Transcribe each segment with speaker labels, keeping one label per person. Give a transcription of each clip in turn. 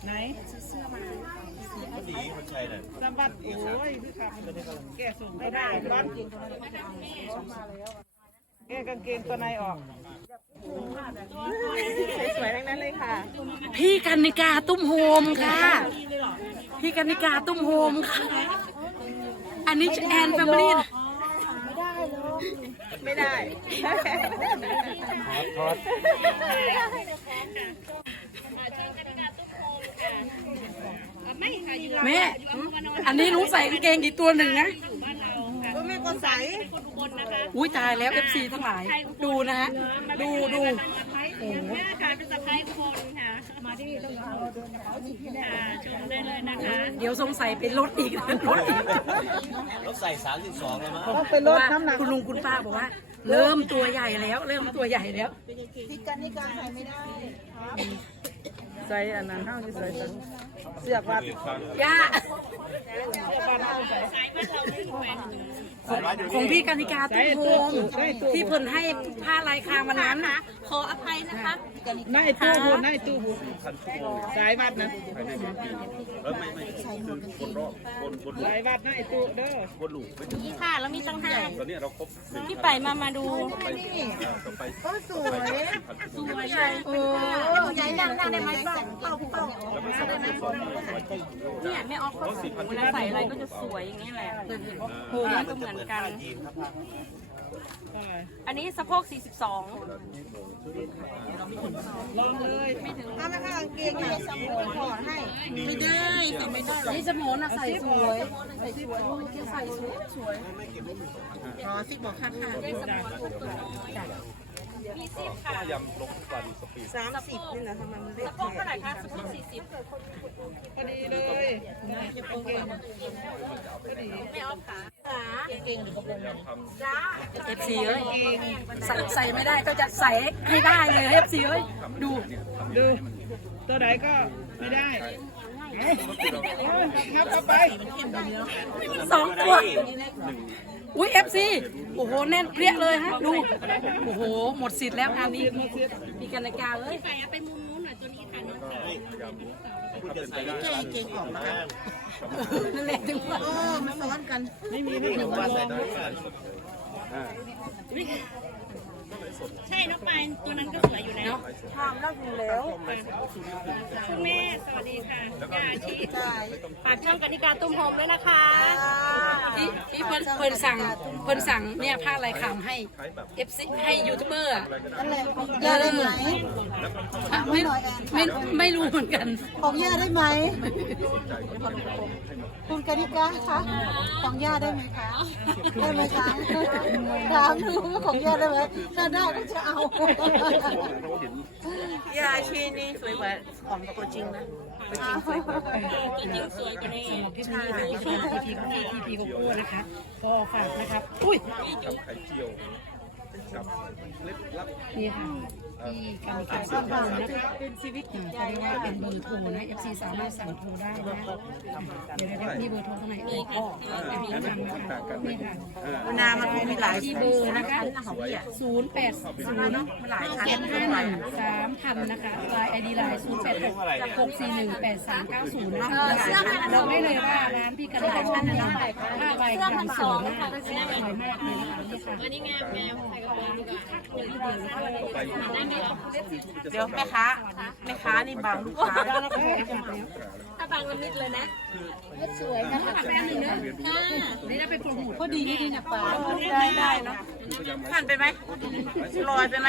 Speaker 1: ไหน
Speaker 2: เสื้อมา
Speaker 3: คนดีคนชัยน่ะ
Speaker 1: สมบัติโอ้ยพี่ค่ะแกส่งไม่ได้บัตรแกกางเกงตัวในออกสวยๆทั้งนั้นเลยค่ะ
Speaker 2: พี่กันนิกาตุ้มโฮมค่ะพี่กันนิกาตุ้มโฮมค่ะอันนี้แอนแฟมิลี่นะ
Speaker 1: ไม่ได้
Speaker 3: ทอด
Speaker 2: แม่อันนี้หนูใส่กางเกงกี่ตัวหนึ่งนะ
Speaker 1: แม่ก็ใส่
Speaker 2: อุ้ยตายแล้ว FC ทั้งหลายดูนะฮะดูโอ้โหเดี๋ยวสงสัยเป็นรถอีกรถอีก
Speaker 3: รถใส่32เลยมั้ง
Speaker 1: ต้องไปลดน้ำหนัก
Speaker 2: คุณลุงคุณป้าบอกว่า เริ่มตัวใหญ่แล้วเริ่มตัวใหญ่แล้ว
Speaker 1: ที่กันนี่การใส่ไม่ได้ใส่อันนั้นเท่าที่ใส่เสื้อวัด
Speaker 2: ย่าของพี่กานิกาตุ้มโฮมที่เพิ่นให้ผ้าลายคางวันนั้นนะขออภัยนะคะ
Speaker 1: นายตู้บุญนายตู้บุญสายวัดนะ
Speaker 3: ไม่คนรอบคน
Speaker 1: สายวัดนายตู้เด้อ
Speaker 3: คนหลูก
Speaker 2: นี่ค่ะแล้วมีตั้งห้า
Speaker 3: ตอนนี้เราครบ
Speaker 2: พี่ไปมาดู
Speaker 3: ไป
Speaker 1: สวย
Speaker 2: ใหญ่ใหญ่ดังได้ไหมเป้าเนี่ยแม่ออฟเขาเวลาใส่อะไรก็จะสวยอย่างนี้แหละโฮมก็เหมือนกันอันนี้สะโพก42
Speaker 1: ลองเลยไม่ถึงถ้าไม่ข้างเกงเนี่ยสมองถอดให้ไม่ได้แต่ไม่ได้
Speaker 2: นี่สมองน่ะใส่สวยใส่สวยใส่สวย
Speaker 1: อ๋อซิบอกข้าง
Speaker 2: มีซิปค่ะ
Speaker 3: ยำลงฟันสปีด
Speaker 1: 30นี่แหละทำไมมันเล็ก
Speaker 2: สะโพกเท่าไหร่คะสะโพก40
Speaker 1: พอดีเลยจะโอเคพอดี
Speaker 2: ไม่ออฟขา
Speaker 1: เก่งหรือกระโปรง
Speaker 2: จ้า FC เอ้ยใส่ไม่ได้ก็จะใส่ให้ได้เลย FC เอ้ยดู
Speaker 1: ตัวไหนก็ไม่ได้ครับเข้าไป
Speaker 2: 2ตัวอุ้ย FC โอ้โหแน่นเปรี้ยเลยฮะดูโอ้โหหมดสิทธิ์แล้วงานนี้มีกันนาการเลยไปมุมนู้นหน่อยตัวนี้ค่ะน้องค่ะ
Speaker 3: เก่งออกมา
Speaker 2: นั่นแหละถึงว่า
Speaker 1: มาซ้อนกันไม่มีไม่ถึงวันเลย
Speaker 2: ใช่น้องปานตัวนั้นก็สวยอยู่แล้ว
Speaker 1: ทำแล้วอยู่แล้ว
Speaker 2: คุณแม่สวัสดีค่ะย่าชีฝากช่องกนิกาตุ้มโฮมด้วยนะคะที่เพิ่นสั่งเนี่ยผ้าลายขำให้ FC ให้ยูทูบเบอร์
Speaker 1: อะไรของย่าได้ไหม
Speaker 2: ไม่รู้เหมือนกัน
Speaker 1: ของย่าได้ไหมคุณกนิกาคะของย่าได้ไหมคะได้ไหมคะถามดูของย่าได้ไหมถ้าได้ก็จะเอาย่าชีนี่สวยกว่าของตัวจริงนะตัวจริงสวยกว่า
Speaker 2: จริงสวยกว่านี้พี่พีโกโก้นะคะก็ฝากนะครับอุ้ย
Speaker 3: กับไข่เจียวกับเล็บลับ
Speaker 2: นี่ค่ะที่การขายส้มตำนะคะเป็นชีวิตอย่างเขาเรียกว่าเป็นเบอร์โทรนะ FC สามารถสั่งโทรได้นะเดี๋ยวได้มีเบอร์โทรข้างในอีกนี่ค่ะ
Speaker 1: นามันมีหลาย
Speaker 2: ที่เบอร์นะคะ080เนาะหลายคัน3,000นะคะไลน์ ID ไลน์0866418390นะคะเราไม่เลยว่าร้านพี่กันดาท่านนะผ้าใบทำสวยมากสวยมากเลยนะคะนี่ค่ะวันนี้แมวใส่กระโปรงดีกว่า
Speaker 1: เดี๋ยวแม่ค้านี่บางลูกค้า
Speaker 2: ถ้าบางละมิดเลยนะสวยนะคะแป๊บนึงนะนี่ได้เป็นคนหูพอดีนี่นะป้า
Speaker 1: ได้เนาะผ่านไปไหมลอยไปไหม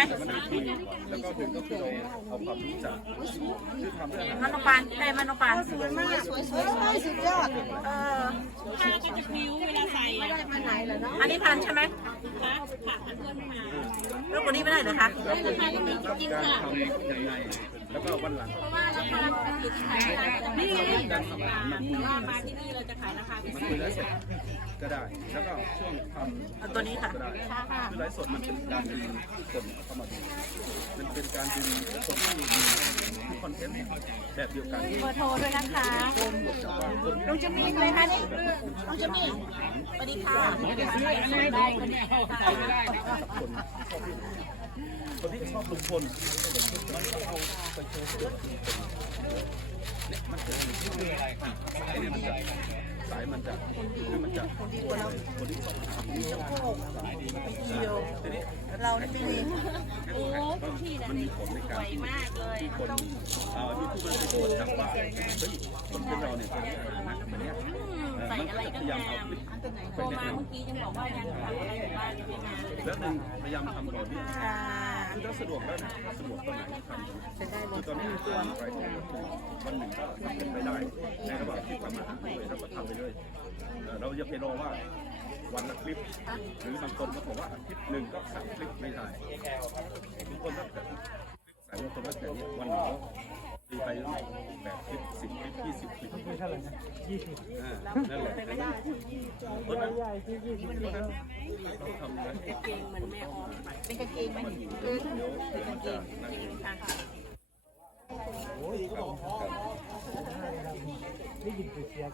Speaker 1: มันนปานได้มันนปานสวยมากสวยสุดยอด
Speaker 2: ผ้าก็จะพิ้วเวลาใส่ไม่ได้มาไหนเลยเนาะ
Speaker 1: อันนี้พันใช่ไหม
Speaker 2: ค่ะเพื่อนไม่มา
Speaker 1: แล้วคนนี้ไม่ได้เหรอคะ
Speaker 2: ราคาก็มีจริงค่ะ
Speaker 3: แล้วก็วันหลัง
Speaker 2: เพราะว่าราคาอยู่ที่ไหนนี่ไงว่ามาที่นี่เราจะขายราคาพิเศษ
Speaker 3: ก็ได้แล้วก็ช่วงทำ
Speaker 1: ตัวนี้ค่ะ
Speaker 3: คือไลฟ์สดมันเป็นการดึงคนเข้ามาดูมันเป็นการดึงคนที่มีคอนเทนต์แบบเดียวกัน
Speaker 2: เบอร์โทรด้วยนะคะ
Speaker 1: น้องจะมีเลยค่ะนี่น้องจะมีสวัสดีค่ะ
Speaker 2: ได้คนนี้
Speaker 3: คนที่ชอบลุงพลมันก็เอาไปเนี่ยมันจะคืออะไรครับสายมันจะคือมันจะคนที่ตัวเราคนที่สองมีเจ้าโคกเดียวทีนี้เราไม่มีมันมีผลในการที่คนที่ผู้บริโภคจับว่าเฮ้ยคนเป็นเราเนี่ยเป็นนะแบบนี้ใส่อะไรก็พยายามเอาโทรมาเมื่อกี้ยังบอกว่ายังทำอะไรอยู่บ้านไม่มาแล้วนึงพยายามทำก่อนที่คือถ้าสะดวกแล้วนะสะดวกตรงไหนทำคือตอนนี้ตัวไรวันหนึ่งก็ทำเป็นไปได้ในระหว่างที่ทำอาหารเลยเราก็ทำไปเลยเราจะไปรอว่าวันละคลิปหรือบางคนก็บอกว่าอาทิตย์หนึ่งก็3 คลิปไม่ได้บางคนก็แต่บางคนก็แต่เนี่ยวันหนึ่งตีไป8 คลิป10 คลิป20 คลิปเท่าไหร่นะ20นั่นแหละคนนั้นเขาทำนะเก่งมันแม่ออมเป็นกางเกงมันเป็นกางเกงโอ้ยได้ยินเสียง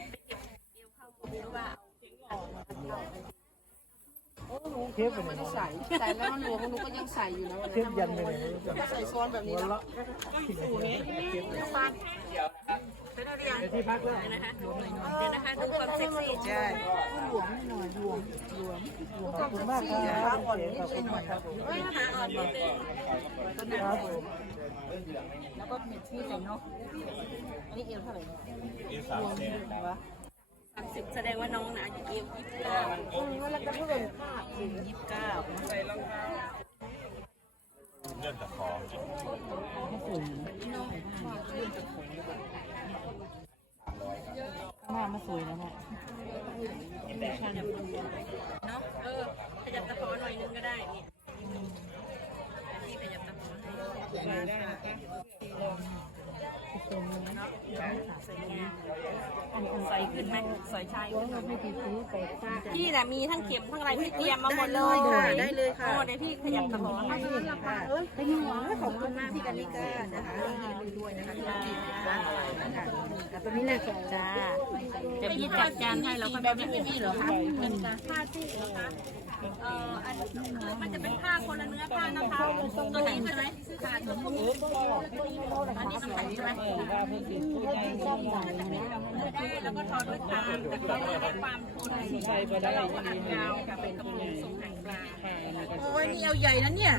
Speaker 3: เทปเป็นใส่แล้วมันหลวมมันก็ยังใส่อยู่นะเทปยันไปเลยใส่ซ้อนแบบนี้แล้วสูนี้ฟังเป็นอะไรอย่างที่พักแล้วนะคะเดี๋ยวนะคะดูความเซ็กซี่ใช่หลวมหน่อยหลวมขอบคุณมากครับอ่อนนิดหน่อยครับขาอ่อนนิดนึงครับแล้วก็มีที่ใส่นกนี่เอวเท่าไหร่เอว30แสดงว่าน้องนะเอว29แล้วก็เพิ่มค่า29ใส่รองเท้าเลื่อนตะขอข้างหน้ามาสวยนะฮะเนาะขยับตะขอหน่อยนึงก็ได้เนี่ยที่ขยับตะขอให้ได้ใส่ขึ้นไหมใส่ชายขึ้นไหมพี่น่ะมีทั้งเข็มทั้งอะไรพี่เตรียมมาหมดเลยได้เลยค่ะโอ้ได้พี่ขยับตะขอให้ค่ะขอบคุณมากพี่กันนิกานะคะด้วยนะคะพี่นะคะตอนนี้เลยจ้าเดี๋ยวพี่จัดการให้เราก็แบบไม่มีเหรอคะเป็นผ้าที่นะคะมันจะเป็นผ้าคนละเนื้อผ้านะคะตัวนี้ใช่ไหมค่ะตัวนี้อันนี้สำคัญใช่ไหมแล้วก็ทอด้วยตามแต่ก็ได้ความทนแล้วเราก็อัดยาวกับเป็นกระโปรงทรงหางปลาโอ้ยนี่เอาใหญ่นะเนี่ย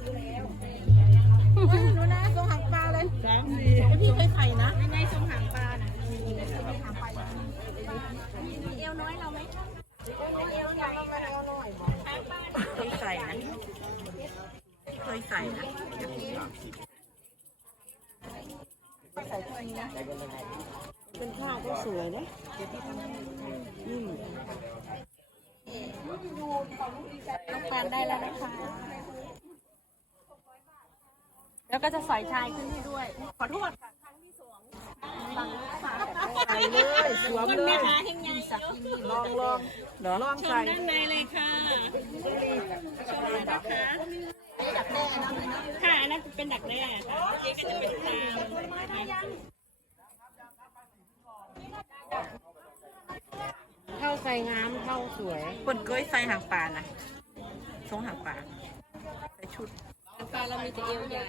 Speaker 3: ดูนะทรงหางปลาเลยพี่เคยใส่นะยังไงทรงหางปลาน่ะมีเอวน้อยเราไหมเอวใหญ่เอวน้อยเคยใส่นะเคยใส่นะใส่ตัวนี้นะเป็นผ้าก็สวยนะน้องปานได้แล้วนะคะแล้วก็จะใส่ชายขึ้นให้ด้วยขอโทษค่ะครั้งที่2ใส่เลยสวมเลยลองใส่ด้านในเลยค่ะชมเลยนะคะดักแด้นะค่ะอันนั้นเป็นดักแด้ค่ะนี่ก็จะเป็นตามเข้าใส่งามเข้าสวยคนเกยใส่หางปลานะทรงหางปลาใส่ชุดหางปลาเรามีแต่เอวใหญ่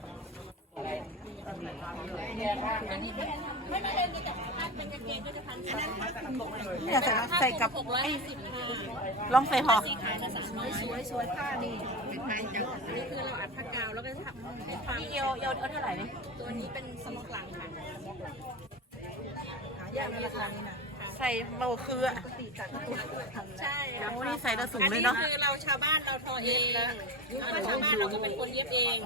Speaker 3: เนี่ยใส่กับลองใส่ห่อสวยผ้านี่เป็นผ้าจังนี่คือเราอัดผ้ากาวแล้วก็ทำให้ความเอวเท่าไหร่เนี่ยตัวนี้เป็นสมกลังค่ะอย่างนี้ราคานี้นะใส่โบคืออ่ะใช่โอ้นี่ใส่เราสูงเลยเนาะคือเราชาวบ้านเราทอเองชาวบ้านเราก็เป็นคนเย็บเอง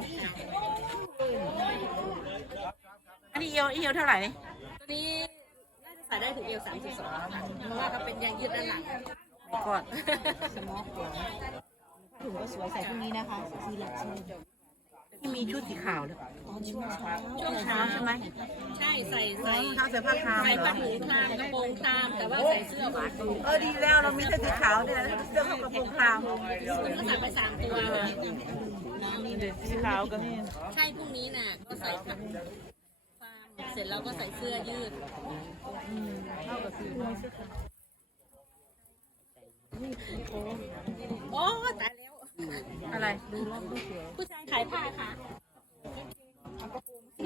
Speaker 3: อันนี้เอวเท่าไหร่ตัวนี้น่าจะใส่ได้ถึงเอว32เพราะว่าก็เป็นยางยืดด้านหลังก่อนสมอกก่อนถุงก็สวยใส่พวกนี้นะคะสีหลักที่มีชุดสีขาวเลยช่วงเช้าใช่ไหมใช่ใส่ผ้าผ้าคามใส่ผ้าถุงคามกระโปรงคามแต่ว่าใส่เสื้อวัดดีแล้วเรามีเสื้อสีขาวเนี่ยเสื้อกับกระโปรงคามคุณก็ใส่ไป3 ตัวนี่เด็กสีขาวก็นี่ใช่พรุ่งนี้น่ะก็ใส่ผ้าเสร็จแล้วก็ใส่เสื้อยืดเข้ากับสีโอ้ตายแล้วอะไรดูผู้ชายขายผ้าค่ะ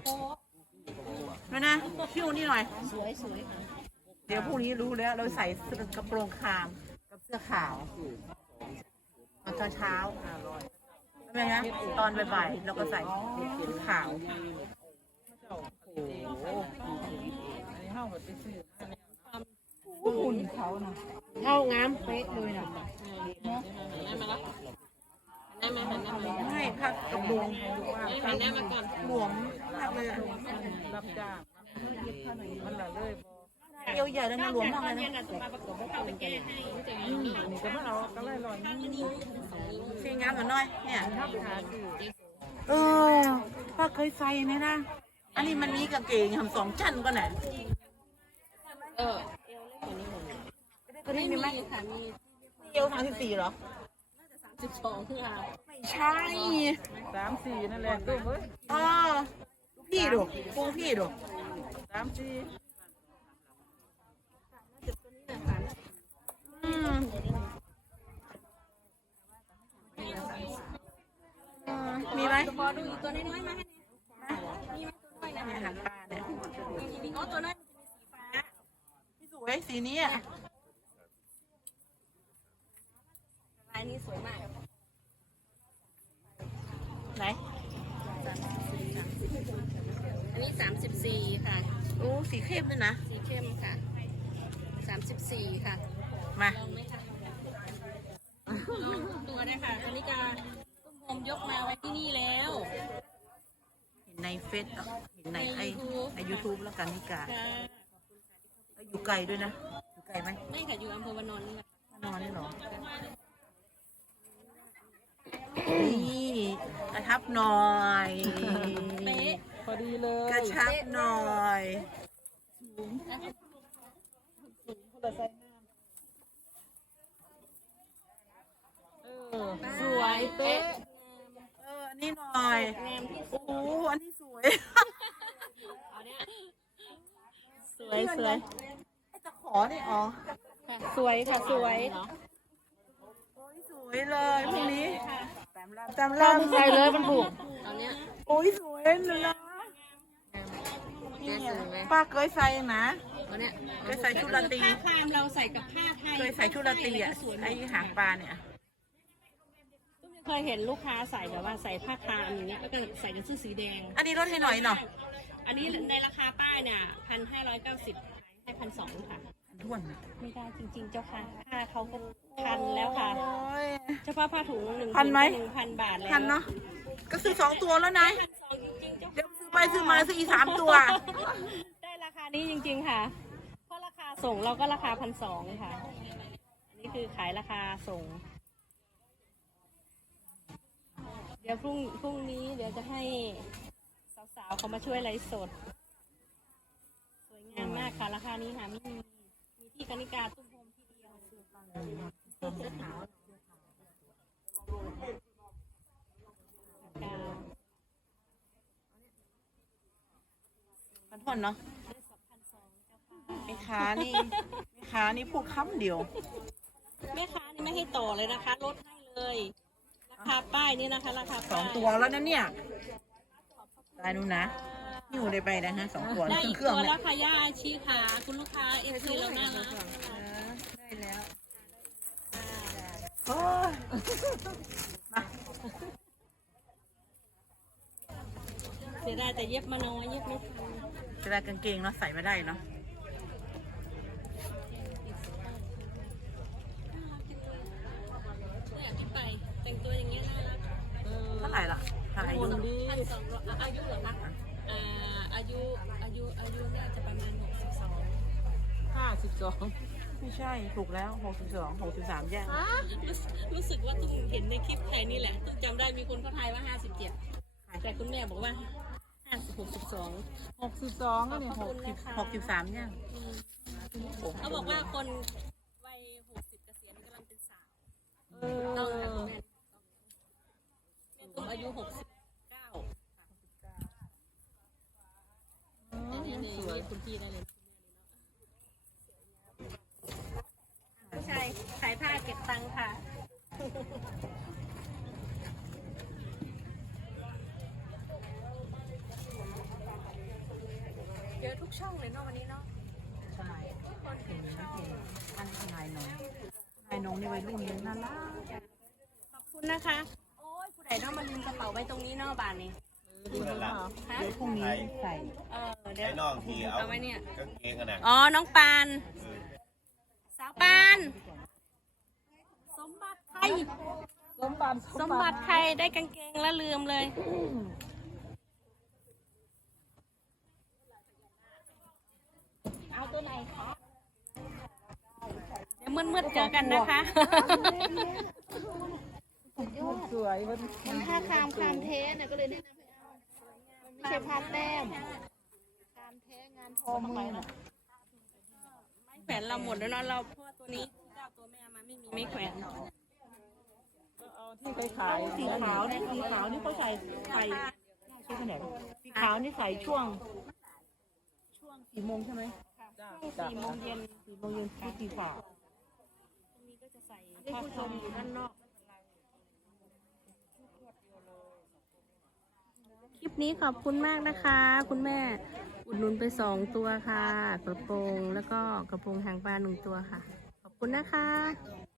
Speaker 1: ไม่นะคิ้วนี่หน่อย
Speaker 2: สวยสวยค่ะ
Speaker 1: เดี๋ยวพรุ่งนี้รู้แล้วเราใส่กระโปรงคามกับเสื้อขาวตอนเช้าใช่ไหมนะตอนบ่ายๆเราก็ใส่ชุดขาวหุ่นเขานะ
Speaker 2: เข้างามเป๊ะเลยนะได้ไหมหันหน้ามา
Speaker 1: ให้พักกระโปรง
Speaker 2: หันหน้ามาก่อน
Speaker 1: หลวมมากเลยรับจ้างมันละเลยเยอะใหญ่แล้วนะหลวมมากเลยนะ
Speaker 2: มาประกบเข้าไปแก้ให้แต่
Speaker 1: ก็ไม่เอาก็เลยลอยสีงามเหมือนน้อยเนี่ยป้าเคยใส่ไหมนะอันนี้มันมีกางเกงทำ2 ชั้นก็ไหนตัวนี้มีไหม
Speaker 2: ค่ะมี
Speaker 1: เอว34เหรอ
Speaker 2: 12ค่ะ
Speaker 1: ไม่ใช่34นั่นแหละตู้เว้ยพี่ดูปูพี่ดู34มีไหม
Speaker 2: พอดูอีกตัวน้อยๆมาให้มีไหมตัวน้อยนะ
Speaker 1: อาหารปลาเนี่ย
Speaker 2: มีอ๋อตัวน้อยมันจะมีสีฟ้า
Speaker 1: สวยสีนี้อ่ะ
Speaker 2: ลายนี้สวยมาก
Speaker 1: ไหน
Speaker 2: อันนี้34ค่ะ
Speaker 1: โอ้สีเข้มด้วยนะ
Speaker 2: สีเข้มค่ะ34ค่ะ
Speaker 1: มา
Speaker 2: ลองไหมคะลองทุกตัวได้ค่ะคณิกาตุ้มโฮมยกมาไว้ที่นี่แล้ว
Speaker 1: เห็นในเฟซเห็นในใน YouTube แล้วกันนิกา
Speaker 2: ค่ะ
Speaker 1: อยู่ไกลด้วยนะอยู่ไกลไหม
Speaker 2: ไม่ค่ะอยู่อำเภอวานอนนี่แหละ
Speaker 1: มานอนนี่หรอนี่กระชับหน่อย
Speaker 2: เป๊ะ
Speaker 1: พอดีเลยกระชับหน่อย
Speaker 2: สวยเป๊ะ
Speaker 1: อันนี้หน่อย
Speaker 2: งามที่สุด
Speaker 1: โอ้อันนี้สวย
Speaker 2: เอาเนี่ยสวยสวย
Speaker 1: ไอ้ตะขอนี่อ๋อ
Speaker 2: สวยค่ะสวย
Speaker 1: โอ้ยสวยเลยพรุ่งนี้ตาม
Speaker 2: เรา
Speaker 1: ลำ
Speaker 2: ไม่ใส่เลยมันถูกเอาเนี้ย
Speaker 1: โอ้ยสวยเลยนะ
Speaker 2: เจ๊สวยไหม
Speaker 1: ป้าเคยใส่นะ
Speaker 2: เอาเนี้ย
Speaker 1: เคยใส่ชุดราตรี
Speaker 2: ผ้าคลามเราใส่กับผ้าไทย
Speaker 1: เคยใส่ชุดราตรีอ่ะไอ้หางปลาเนี่ย
Speaker 2: เคยเห็นลูกค้าใส่แบบว่าใส่ผ้าคลามอย่างเงี้ยแล้วก็ใส่กับเสื้อสีแดง
Speaker 1: อันนี้ลดให้หน่อยเนาะ
Speaker 2: อันนี้ในราคาป้ายเนี่ย1,590ให้1,200ค่ะ
Speaker 1: ท่วน
Speaker 2: ไม่ได้จริงๆเจ้าค่ะค่าเขาก็พันแล้วค่ะ
Speaker 1: โอ้ย
Speaker 2: เฉพาะผ้าถุงหนึ่ง
Speaker 1: พันไหม
Speaker 2: 1,000 บาทแล้ว
Speaker 1: ทันเนาะก็ซื้อ2 ตัวแล้วนะ
Speaker 2: 1,200จริงๆเจ้า
Speaker 1: เดี๋ยวซื้อไปซื้อมาซื้ออีก3 ตัว
Speaker 2: ได้ราคานี้จริงๆค่ะ เพราะราคาส่งเราก็ราคา1,200ค่ะ อันนี้คือขายราคาส่ง เดี๋ยวพรุ่งนี้เดี๋ยวจะให้สาวๆเขามาช่วยไลฟ์สด สวยงามมากค่ะราคานี้ค่ะมีที่กนิกาตุ้มโฮมที่เดียวเสื้อขาว
Speaker 1: มันท่วนเนาะแม่ค้านี่พูดคำเดียว
Speaker 2: แม่ค้านี่ไม่ให้ต่อเลยนะคะลดให้เลยราคาป้ายนี่นะคะราคาป้าย
Speaker 1: 2 ตัวแล้วนะเนี่ยได้ดูนะหิ้วได้ไปนะฮะ2 ตัว
Speaker 2: ได้อีก
Speaker 1: เครื่
Speaker 2: ตั
Speaker 1: อง
Speaker 2: ว
Speaker 1: เนี่
Speaker 2: แล้
Speaker 1: ยว
Speaker 2: ค่ะย่าอาชีค่ะคุณลูกค้าเอฟซีเราน่ารัก
Speaker 1: ได้แล้วโอ้ยมา
Speaker 2: เสียดายแต่เย็บมาน้อยเย็บไม่ทัน
Speaker 1: จะได้กางเกงเนาะใส่ไม่ได้เนาะ
Speaker 2: อยากที่ไปแต่งตัวอย่างเงี้ยน่ารัก
Speaker 1: เท่าไหร่ล่ะเท่าไหร่ยุ่ง
Speaker 2: 1,200อายุเหรอคะอายุน่าจะประมาณ62
Speaker 1: ไม่ใช่ถูกแล้ว62 63แย่
Speaker 2: รู้สึกว่าตุ้มเห็นในคลิปใครนี่แหละตุ้มจำได้มีคนเขาทายว่า57แต่คุณแม่บอกว่า62
Speaker 1: 62ก็เนี่ย63เนี่ย
Speaker 2: เขาบอกว่าคนวัย60เกษียณกำลังเป็นสาวต้องค่ะคุณแม่ตุ้มอายุ69นี่คุณพี่ได้เลยผู้ชายขายผ้าเก็บตังค์ค่ะอทุกช่องเลยเนาะวันนี้เนาะ
Speaker 1: ใช่เห็นท่านทนายน้องนี่วัยรุ่นเลยน่ารัก
Speaker 2: ขอบคุณนะคะโอ้ยผู้ใดเนาะมาลืมกระเป๋าไว้ตรงนี้เนาะบ้านนี้
Speaker 3: ดูนั่นละ
Speaker 2: ฮะ
Speaker 1: เดี๋ยวพรุ่งนี้ใส่
Speaker 2: เดี๋ยว
Speaker 3: ไอ้น้องที่เอา
Speaker 2: ไว้เนี่ย
Speaker 3: กางเกงกันนะ
Speaker 2: อ๋อน้องปานสาวปานสมบัติใครสมบัติใครได้กางเกงแล้วลืมเลยเอาตัวไหนคะเดี๋ยวมืดๆเจอกันนะคะ
Speaker 1: สวยวัน
Speaker 4: มันผ้าคามเทสเนี่ยก็เลยแนะนำให้เอามันไม่ใช่ผ้าแต้มคามเทสงานทอมือน่ะ
Speaker 2: ไม่แขวนเราหมดแล้วเนาะเราเพราะว่าตัวนี้เจ้าตัวแม่มาไม่มีไม่แขวน
Speaker 1: ที่ไปขายสีขาวนี่เขาใส่ชื่อแผนกสีขาวนี่ใส่ช่วง4 โมงใช่ไหม
Speaker 2: 4 โมงเย็น
Speaker 1: 4 โมงเย็นที่สีขาว
Speaker 2: ตรงนี้ก็จะใส่ผ้าคลุมอยู่ด้านนอกคลิปนี้ขอบคุณมากนะคะ คุณแม่อุดหนุนไป2 ตัวค่ะกระโปรงแล้วก็กระโปรงหางปลา1 ตัวค่ะ ขอบคุณนะคะ